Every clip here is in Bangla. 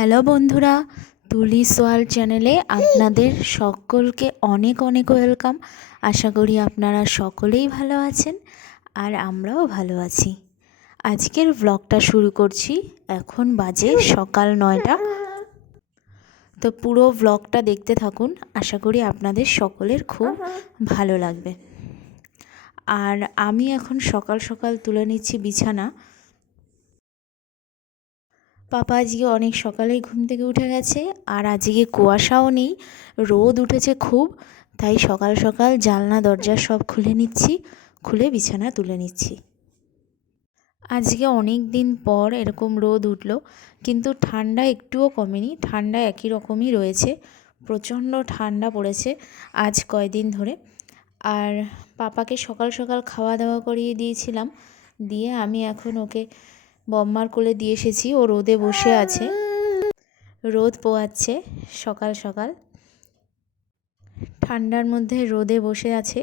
হ্যালো বন্ধুরা তুলি সোয়াল চ্যানেলে আপনাদের সকলকে অনেক অনেক ওয়েলকাম। আশা করি আপনারা সকলেই ভালো আছেন আর আমরাও ভালো আছি। আজকের ব্লগটা শুরু করছি, এখন বাজে সকাল নয়টা। তো পুরো ব্লগটা দেখতে থাকুন, আশা করি আপনাদের সকলের খুব ভালো লাগবে। আর আমি এখন সকাল সকাল তুলে নিচ্ছি বিছানা। পাপা আজকে অনেক সকালেই ঘুম থেকে উঠে গেছে আর আজকে কুয়াশাও নেই, রোদ উঠেছে খুব, তাই সকাল সকাল জালনা দরজা সব খুলে নিচ্ছি, খুলে বিছানা তুলে নিচ্ছি। আজকে অনেক দিন পর এরকম রোদ উঠল, কিন্তু ঠান্ডা একটুও কমেনি, ঠান্ডা একই রকমই রয়েছে, প্রচণ্ড ঠান্ডা পড়েছে আজ কয়দিন ধরে। আর পাপাকে সকাল সকাল খাওয়া দাওয়া করিয়ে দিয়েছিলাম, দিয়ে আমি এখন ওকে বম্মার কোলে দিয়ে এসেছি, ও রোদে বসে আছে। রোদ পোয়াচ্ছে সকাল সকাল। ঠান্ডার মধ্যে রোদে বসে আছে।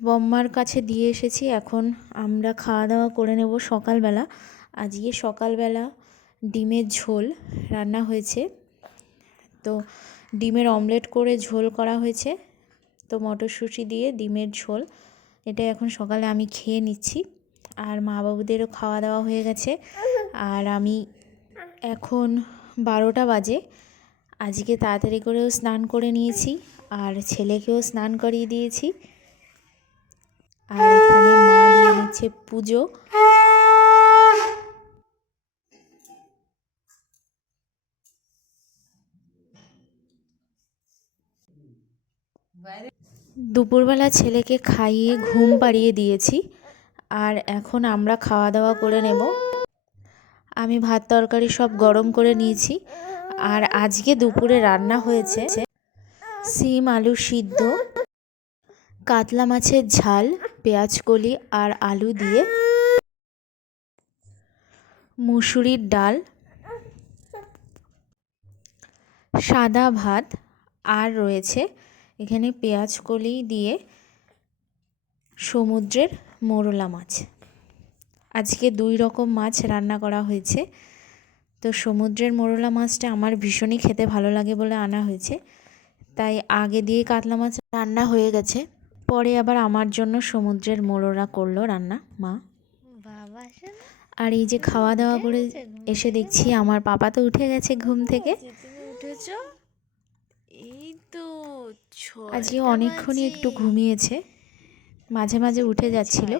বম্মার কাছে দিয়ে এসেছি, এখন আমরা খাওয়া দাওয়া করে নেব সকালবেলা। আজকে সকালবেলা ডিমের ঝোল রান্না হয়েছে। তো ডিমের অমলেট করে ঝোল করা হয়েছে। তো মটরশুঁটি দিয়ে ডিমের ঝোল। এটা এখন সকালে আমি খেয়ে নিচ্ছি। আর মা বাবুদেরও খাওয়া দাওয়া হয়ে গেছে। আর আমি এখন বারোটা বাজে। আজকে তাড়াতাড়ি করেও স্নান করে নিয়েছি। আর ছেলেকেও স্নান করিয়ে দিয়েছি। আর এখানে মা দিয়ে নিচ্ছে পুজো। দুপুরবেলা ছেলেকে খাইয়ে ঘুম পাড়িয়ে দিয়েছি, আর এখন আমরা খাওয়া দাওয়া করে নেব। আমি ভাত তরকারি সব গরম করে নিয়েছি, আর আজকে দুপুরে রান্না হয়েছে সিম আলু সিদ্ধ, কাতলা মাছের ঝাল, পেঁয়াজ কলি আর আলু দিয়ে মুসুরির ডাল, সাদা ভাত, আর রয়েছে এখানে পেঁয়াজ কলি দিয়ে সমুদ্রের মোরলা মাছ। আজকে দুই রকম মাছ রান্না করা হয়েছে। তো সমুদ্রের মোরলা মাছটা আমার ভীষণই খেতে ভালো লাগে বলে আনা হয়েছে। তাই আগে দিয়ে কাতলা মাছ রান্না হয়ে গেছে। পরে আবার আমার জন্য সমুদ্রের মোরলা করল রান্না মা। আর এই যে খাওয়া দাওয়া করে এসে দেখছি আমার পাপা তো উঠে গেছে ঘুম থেকে। উঠেছো? এই তো আজকে অনেকক্ষণই একটু ঘুমিয়েছে মাঝে মাঝে উঠে যাচ্ছিল।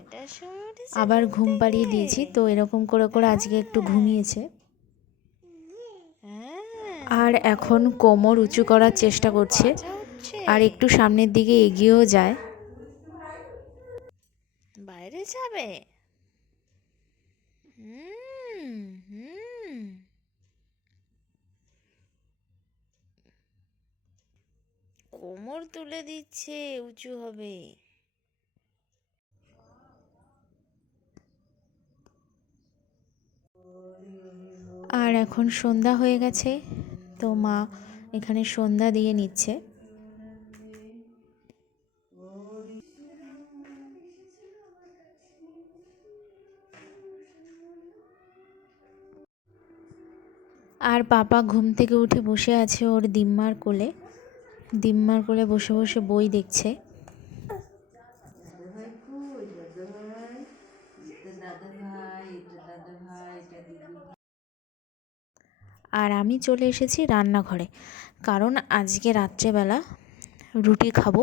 আবার ঘুম পাড়িয়ে দিয়েছি তো এরকম করে করে আজকে একটু ঘুমিয়েছে। হ্যাঁ, আর এখন কোমর উঁচু করার চেষ্টা করছে আর একটু সামনের দিকে এগিয়েও যায় বাইরে যাবে হুম হুম কোমর তুলে দিচ্ছে, উঁচু হবে। আর এখন সন্ধ্যা হয়ে গেছে, তো মা এখানে সন্ধ্যা দিয়ে নিচ্ছে। আর পাপা ঘুম থেকে উঠে বসে আছে ওর দিম্মার কোলে। দিম্মার কোলে বসে বসে বই দেখছে। আর আমি চলে এসেছি রান্নাঘরে, কারণ আজকে রাত্রেবেলা রুটি খাব।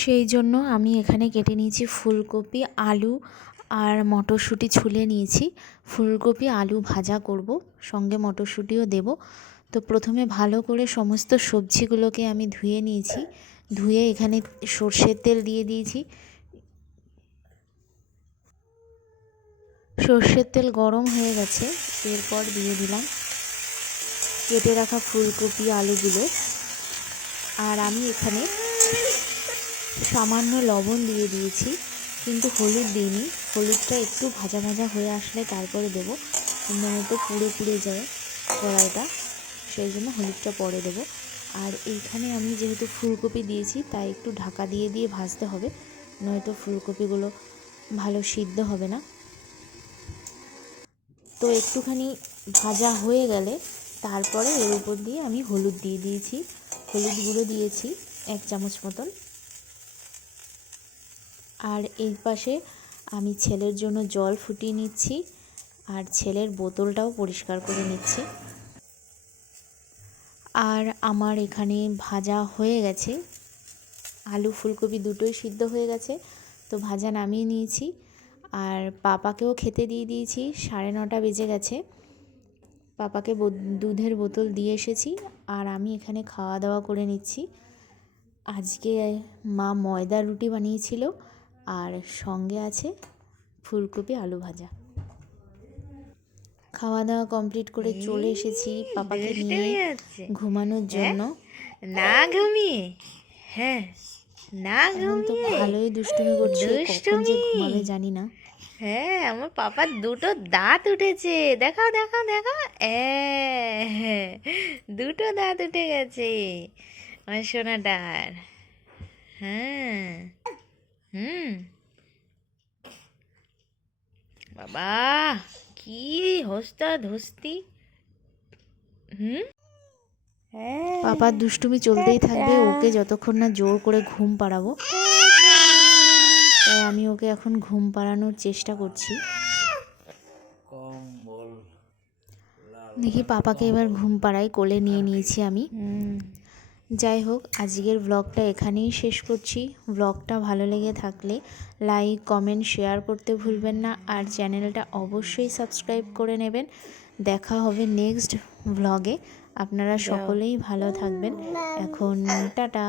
সেই জন্য আমি এখানে কেটে নিয়েছি ফুলকপি, আলু আর মটরশুঁটি ছুলে নিয়েছি। ফুলকপি, আলু ভাজা করব, সঙ্গে মটরশুঁটিও দেব। তো প্রথমে ভালো করে সমস্ত সবজিগুলোকে আমি ধুয়ে নিয়েছি। ধুয়ে এখানে সর্ষের তেল দিয়ে দিয়েছি। সর্ষের তেল গরম হয়ে গেছে, এরপর দিয়ে দিলাম কেটে রাখা ফুলকপি, আলুগুলো। আর আমি এখানে সামান্য লবণ দিয়ে দিয়েছি, কিন্তু হলুদ দিইনি। হলুদটা একটু ভাজা ভাজা হয়ে আসলে তারপরে দেবো। নয়তো পুড়ে পুড়ে যায় কড়াইটা, সেই জন্য হলুদটা পরে দেবো। আর এইখানে আমি যেহেতু ফুলকপি দিয়েছি, তাই একটু ঢাকা দিয়ে দিয়ে ভাজতে হবে। নয়তো ফুলকপিগুলো ভালো সিদ্ধ হবে না। তো একটুখানি ভাজা হয়ে গেলে তারপরে এর উপর দিয়ে আমি হলুদ দিয়ে দিয়েছি। হলুদ গুঁড়ো দিয়েছি এক চামচ মতন। আর এই পাশে আমি ছেলের জন্য জল ফুটিয়ে নিচ্ছি আর ছেলের বোতলটাও পরিষ্কার করে নিচ্ছি। আর আমার এখানে ভাজা হয়ে গেছে। আলু ফুলকপি দুটোই সিদ্ধ হয়ে গেছে, তো ভাজা নামিয়ে নিয়েছি। আর পাপাকেও খেতে দিয়ে দিয়েছি, সাড়ে নটা বেজে গেছে। পাপাকে দুধের বোতল দিয়ে এসেছি আর আমি এখানে খাওয়া দাওয়া করে নিচ্ছি। আজকে মা ময়দা রুটি বানিয়েছিল আর সঙ্গে আছে ফুলকপি আলু ভাজা। খাওয়া দাওয়া কমপ্লিট করে চলে এসেছি পাপাকে নিয়ে ঘুমানোর জন্য। না ঘুমিয়ে? হ্যাঁ না এখন তো ঘুমিয়ে? ভালোই দুষ্টুমি করছে কখন যে ঘুমাবে জানি না। হ্যাঁ আমার পাপার দুটো দাঁত উঠেছে। দেখাও দেখাও দেখাও। এ, দুটো দাঁত উঠে গেছে। আমার সোনাটার। হ্যাঁ। হুম বাবা কি হস্তা ধস্তি হুম হ্যাঁ পাপার দুষ্টুমি চলতেই থাকবে। ওকে যতক্ষণ না জোর করে ঘুম পাড়াবো। তাই আমি ওকে এখন ঘুম পাড়ানোর চেষ্টা করছি। দেখি পাপাকে এবার ঘুম পাড়াই কোলে নিয়ে নিয়েছি আমি। হুম যাই হোক আজকের ব্লগটা এখানেই শেষ করছি। ব্লগটা ভালো লেগে থাকলে লাইক কমেন্ট শেয়ার করতে ভুলবেন না। আর চ্যানেলটা অবশ্যই সাবস্ক্রাইব করে নেবেন। দেখা হবে নেক্সট ব্লগে আপনারা সকলেই ভালো থাকবেন। এখন টাটা।